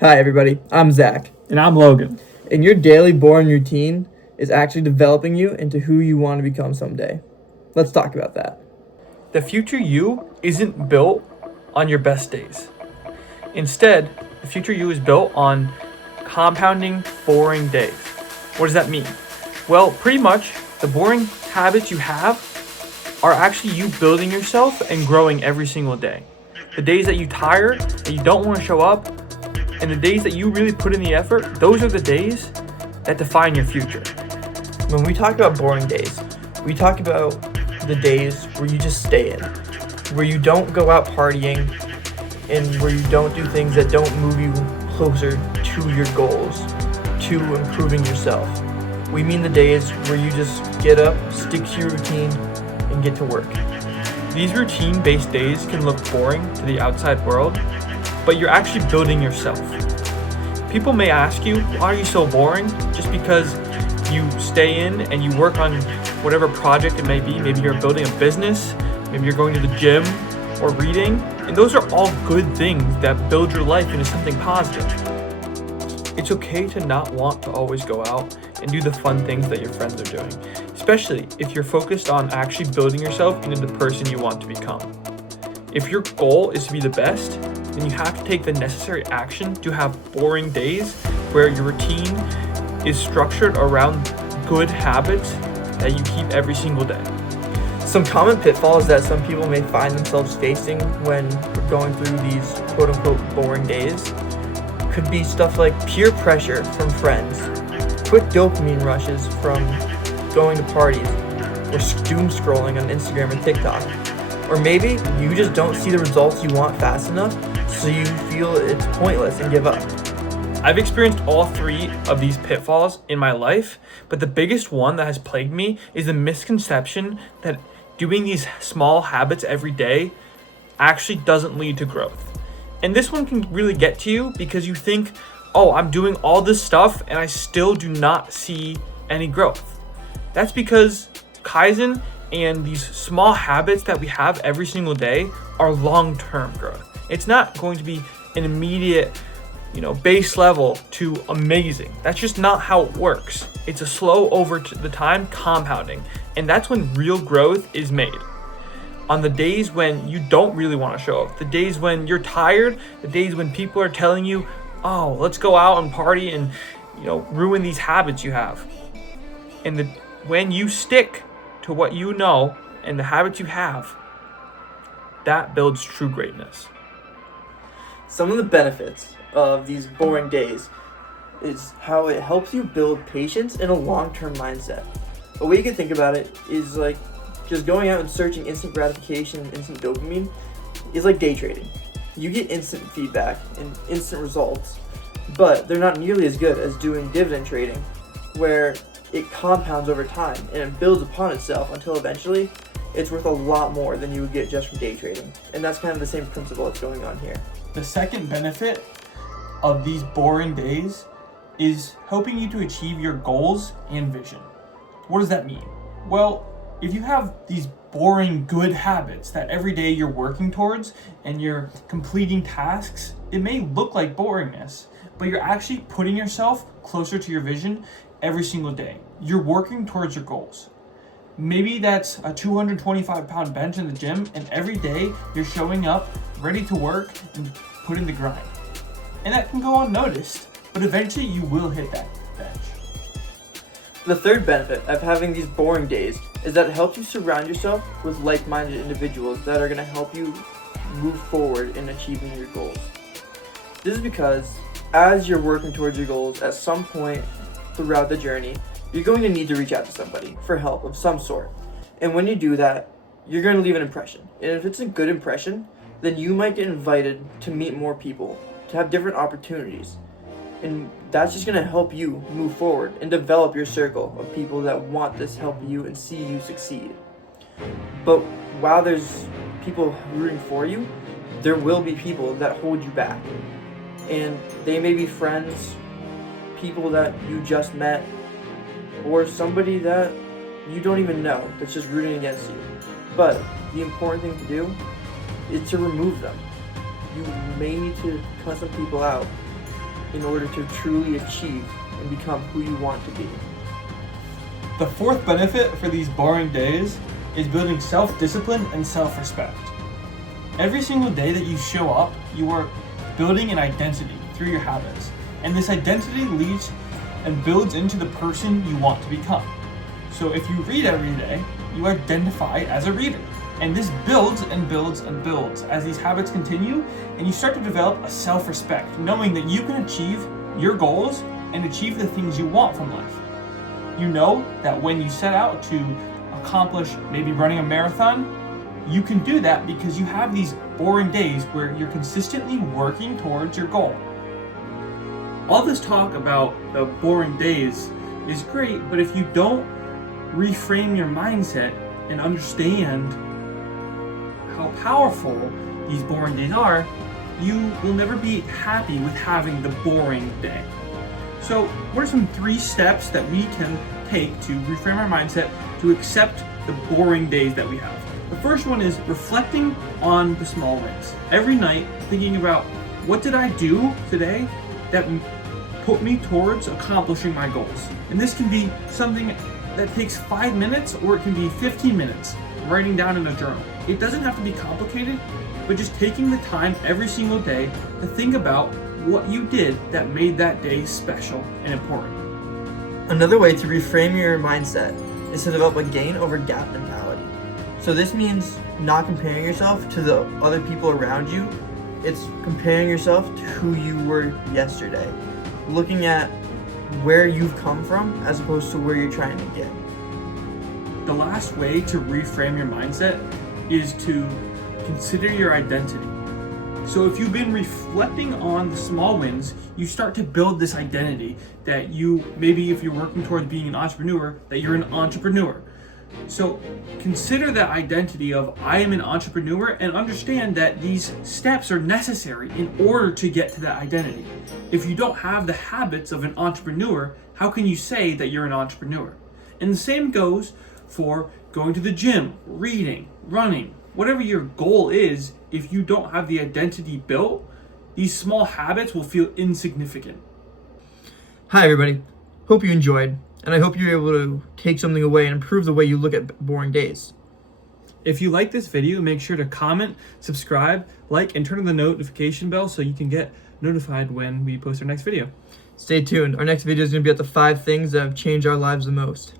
Hi, everybody. I'm Zach. And I'm Logan. And your daily boring routine is actually developing you into who you want to become someday. Let's talk about that. The future you isn't built on your best days. Instead, the future you is built on compounding boring days. What does that mean? Well, pretty much the boring habits you have are actually you building yourself and growing every single day. The days that you tire, that you don't want to show up, and the days that you really put in the effort, those are the days that define your future. When we talk about boring days, we talk about the days where you just stay in, where you don't go out partying, and where you don't do things that don't move you closer to your goals, to improving yourself. We mean the days where you just get up, stick to your routine, and get to work. These routine-based days can look boring to the outside world, but you're actually building yourself. People may ask you, why are you so boring? Just because you stay in and you work on whatever project it may be. Maybe you're building a business, maybe you're going to the gym or reading, and those are all good things that build your life into something positive. It's okay to not want to always go out and do the fun things that your friends are doing, especially if you're focused on actually building yourself into the person you want to become. If your goal is to be the best, then you have to take the necessary action to have boring days where your routine is structured around good habits that you keep every single day. Some common pitfalls that some people may find themselves facing when going through these quote-unquote boring days could be stuff like peer pressure from friends, quick dopamine rushes from going to parties, or doom scrolling on Instagram and TikTok. Or maybe you just don't see the results you want fast enough, so you feel it's pointless and give up. I've experienced all three of these pitfalls in my life, but the biggest one that has plagued me is the misconception that doing these small habits every day actually doesn't lead to growth. And this one can really get to you because you think, oh, I'm doing all this stuff and I still do not see any growth. That's because Kaizen and these small habits that we have every single day are long-term growth. It's not going to be an immediate, base level to amazing. That's just not how it works. It's a slow over the time compounding, and that's when real growth is made. On the days when you don't really want to show up, the days when you're tired, the days when people are telling you, oh, let's go out and party and ruin these habits you have. And when you stick to what you know and the habits you have, that builds true greatness. Some of the benefits of these boring days is how it helps you build patience and a long-term mindset. A way you can think about it is like just going out and searching instant gratification and instant dopamine is like day trading. You get instant feedback and instant results, but they're not nearly as good as doing dividend trading, where it compounds over time and it builds upon itself until eventually it's worth a lot more than you would get just from day trading. And that's kind of the same principle that's going on here. The second benefit of these boring days is helping you to achieve your goals and vision. What does that mean? Well, if you have these boring good habits that every day you're working towards and you're completing tasks, it may look like boringness, but you're actually putting yourself closer to your vision every single day. You're working towards your goals. Maybe that's a 225-pound bench in the gym, and every day you're showing up ready to work and put in the grind. And that can go unnoticed, but eventually you will hit that bench. The third benefit of having these boring days is that it helps you surround yourself with like-minded individuals that are going to help you move forward in achieving your goals. This is because as you're working towards your goals, at some point throughout the journey, you're going to need to reach out to somebody for help of some sort. And when you do that, you're going to leave an impression. And if it's a good impression, then you might get invited to meet more people, to have different opportunities. And that's just going to help you move forward and develop your circle of people that want this help you and see you succeed. But while there's people rooting for you, there will be people that hold you back. And they may be friends, people that you just met, or somebody that you don't even know that's just rooting against you. But the important thing to do is to remove them. You may need to cut some people out in order to truly achieve and become who you want to be. The fourth benefit for these boring days is building self-discipline and self-respect. Every single day that you show up, you are building an identity through your habits. And this identity leads and builds into the person you want to become. So if you read every day, you identify as a reader. And this builds and builds and builds as these habits continue, and you start to develop a self-respect, knowing that you can achieve your goals and achieve the things you want from life. You know that when you set out to accomplish maybe running a marathon, you can do that because you have these boring days where you're consistently working towards your goal. All this talk about the boring days is great, but if you don't reframe your mindset and understand how powerful these boring days are, you will never be happy with having the boring day. So what are some 3 steps that we can take to reframe our mindset to accept the boring days that we have? The first one is reflecting on the small wins. Every night, thinking about what did I do today that put me towards accomplishing my goals. And this can be something that takes 5 minutes, or it can be 15 minutes, writing down in a journal. It doesn't have to be complicated, but just taking the time every single day to think about what you did that made that day special and important. Another way to reframe your mindset is to develop a gain over gap mentality. So this means not comparing yourself to the other people around you. It's comparing yourself to who you were yesterday. Looking at where you've come from as opposed to where you're trying to get. The last way to reframe your mindset is to consider your identity. So if you've been reflecting on the small wins, you start to build this identity that you, maybe if you're working towards being an entrepreneur, that you're an entrepreneur. So consider that identity of I am an entrepreneur, and understand that these steps are necessary in order to get to that identity. If you don't have the habits of an entrepreneur, how can you say that you're an entrepreneur? And the same goes for going to the gym, reading, running, whatever your goal is. If you don't have the identity built, these small habits will feel insignificant. Hi everybody, hope you enjoyed, and I hope you're able to take something away and improve the way you look at boring days. If you like this video, make sure to comment, subscribe, like, and turn on the notification bell so you can get notified when we post our next video. Stay tuned, our next video is going to be about the 5 things that have changed our lives the most.